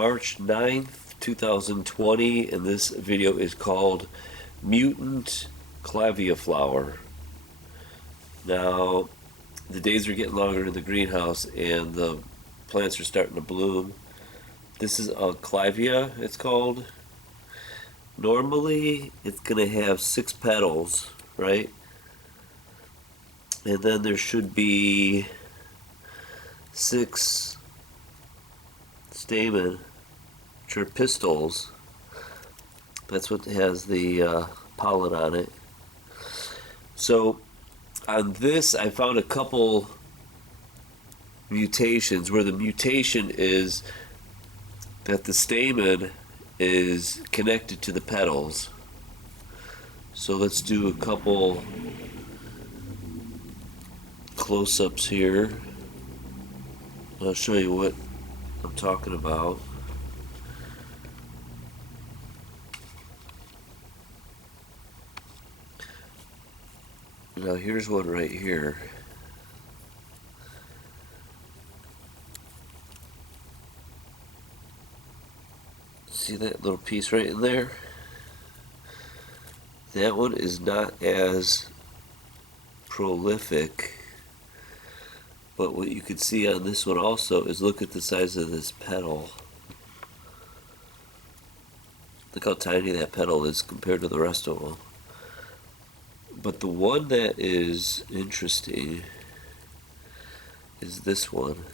March 9th, 2020, and this video is called Mutant Clivia flower. Now, the days are getting longer in the greenhouse and the plants are starting to bloom. This is a Clivia, it's called. Normally, it's going to have 6 petals, right? And then there should be 6 stamen, which are pistils. That's what has the pollen on it. So on this, I found a couple mutations where the mutation is that the stamen is connected to the petals. So let's do a couple close-ups here. I'll show you what I'm talking about. Now here's one right here. See that little piece right in there? That one is not as prolific, but what you can see on this one also is look at the size of this petal. Look how tiny that petal is compared to the rest of them. But the one that is interesting is this one,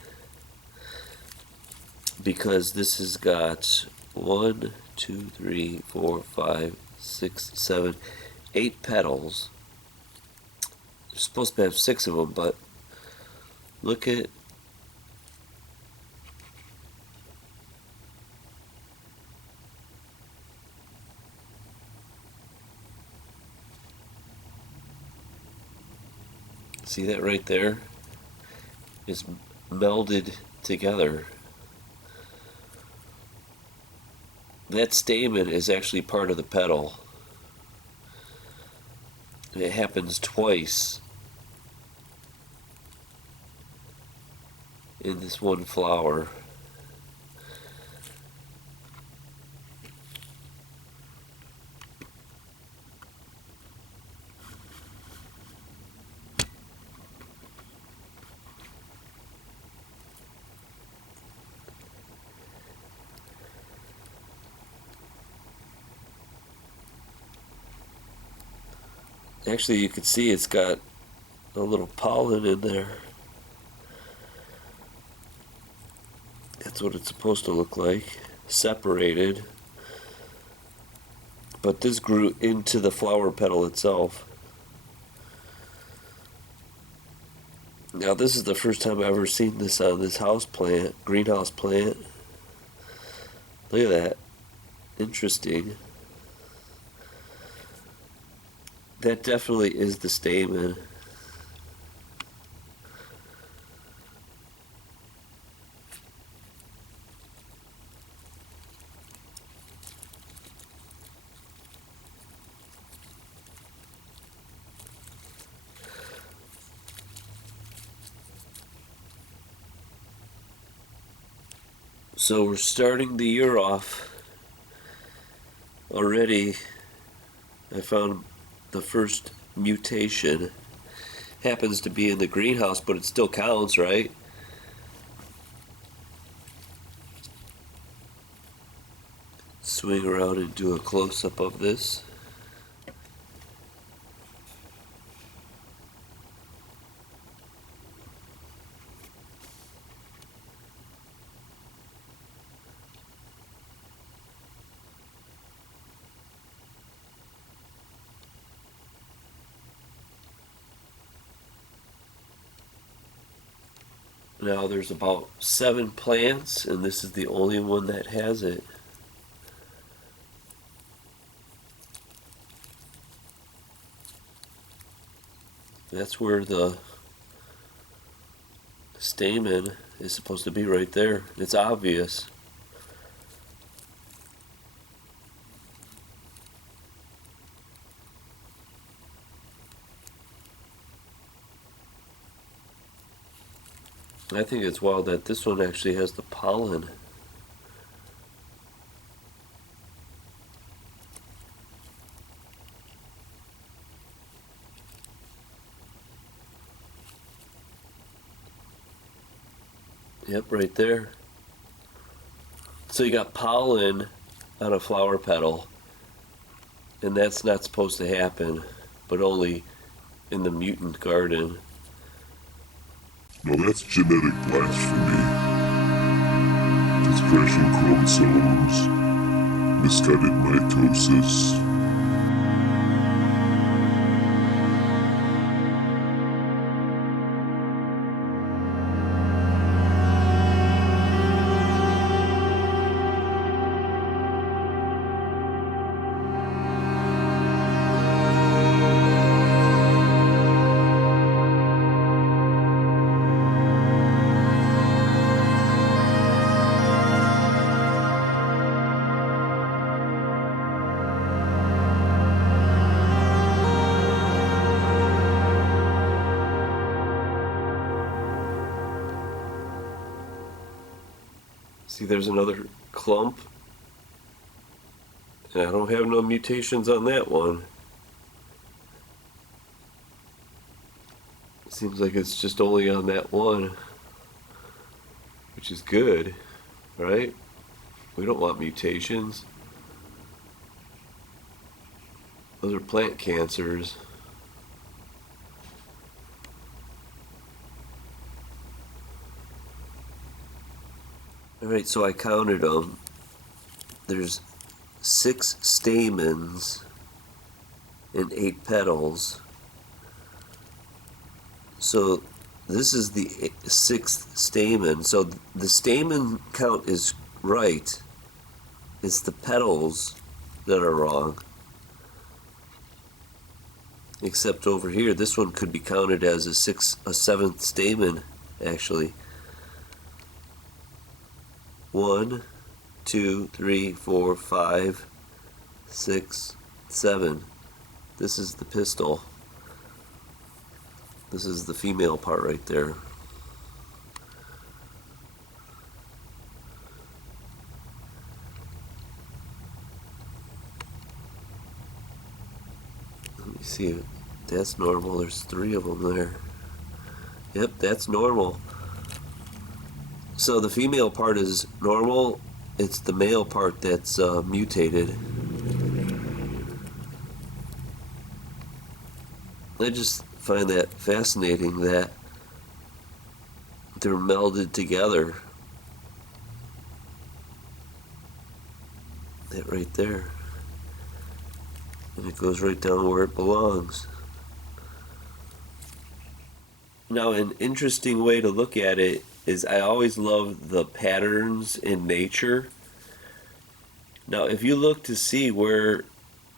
because this has got 1, 2, 3, 4, 5, 6, 7, 8 petals. They're supposed to have 6 of them, but look at see that right there? It's melded together. That stamen is actually part of the petal. And it happens twice in this one flower. Actually, you can see it's got a little pollen in there. That's what it's supposed to look like, separated. But this grew into the flower petal itself. Now this is the first time I've ever seen this on this house plant, greenhouse plant. Look at that. Interesting. That definitely is the stamen. So we're starting the year off already. I found the first mutation. Happens to be in the greenhouse, but it still counts, right? Swing around and do a close-up of this. Now there's about 7 plants, and this is the only one that has it. That's where the stamen is supposed to be, right there. It's obvious. I think it's wild that this one actually has the pollen. Yep, right there. So you got pollen on a flower petal, and that's not supposed to happen, but only in the mutant garden. Now that's genetic blasphemy. That's crashing chromosomes, misguided mitosis. See, there's another clump, and I don't have no mutations on that one. It seems like it's just only on that one, which is good, right? We don't want mutations. Those are plant cancers. Alright, so I counted them. There's 6 stamens and 8 petals. So this is the 6th stamen. So the stamen count is right. It's the petals that are wrong. Except over here, this one could be counted as a 7th stamen, actually. 1, 2, 3, 4, 5, 6, 7. This is the pistil. This is the female part right there. Let me see. That's normal. There's 3 of them there. Yep, that's normal. So the female part is normal. It's the male part that's mutated. I just find that fascinating that they're melded together. That right there. And it goes right down where it belongs. Now, an interesting way to look at it is I always love the patterns in nature. Now, if you look to see where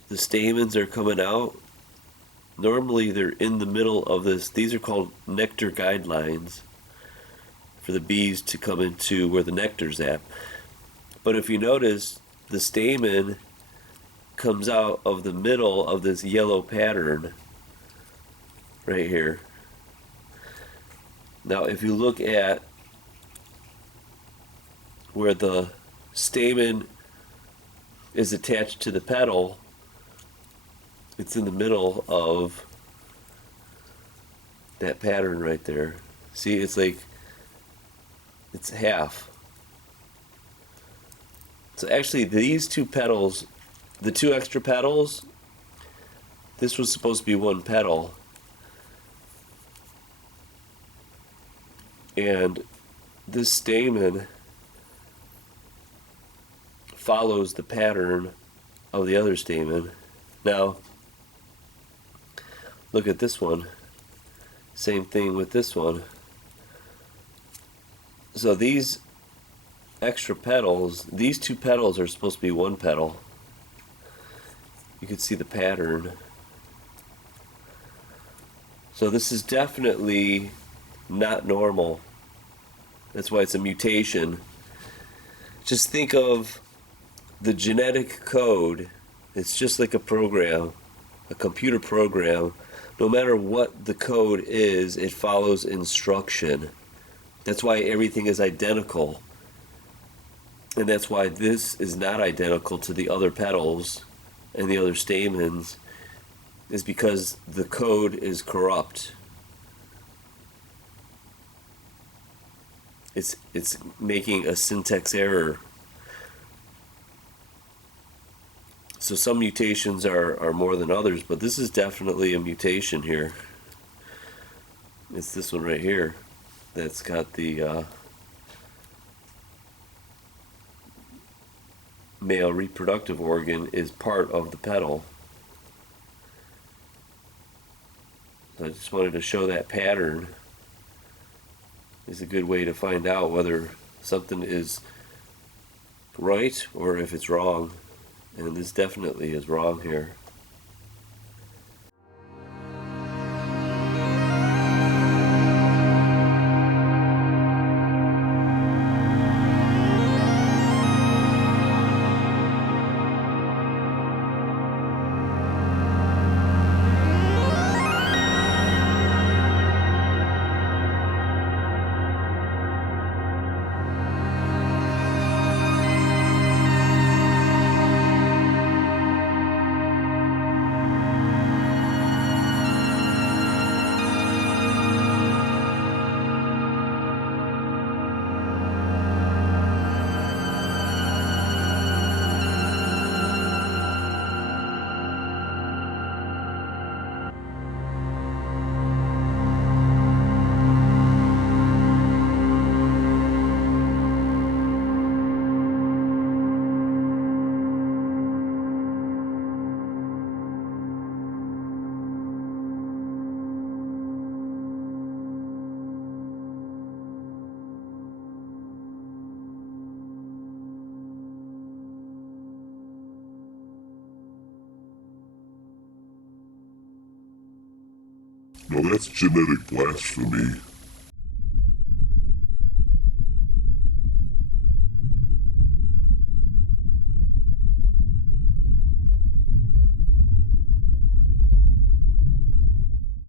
the stamens are coming out, normally they're in the middle of this. These are called nectar guidelines for the bees to come into where the nectar's at. But if you notice, the stamen comes out of the middle of this yellow pattern right here. Now, if you look at where the stamen is attached to the petal, it's in the middle of that pattern right there. See, it's like, it's half. So actually these 2 petals, the 2 extra petals, this was supposed to be 1 petal. And this stamen follows the pattern of the other stamen. Now, look at this one. Same thing with this one. So these extra petals, these 2 petals are supposed to be 1 petal. You can see the pattern. So this is definitely not normal. That's why it's a mutation. Just think of the genetic code. It's just like a program, a computer program. No matter what the code is, it follows instruction. That's why everything is identical. And that's why this is not identical to the other petals and the other stamens, is because the code is corrupt. it's making a syntax error. So some mutations are more than others, but this is definitely a mutation here. It's this one right here that's got the male reproductive organ is part of the petal. So I just wanted to show that pattern is a good way to find out whether something is right or if it's wrong. And this definitely is wrong here. Now that's genetic blasphemy.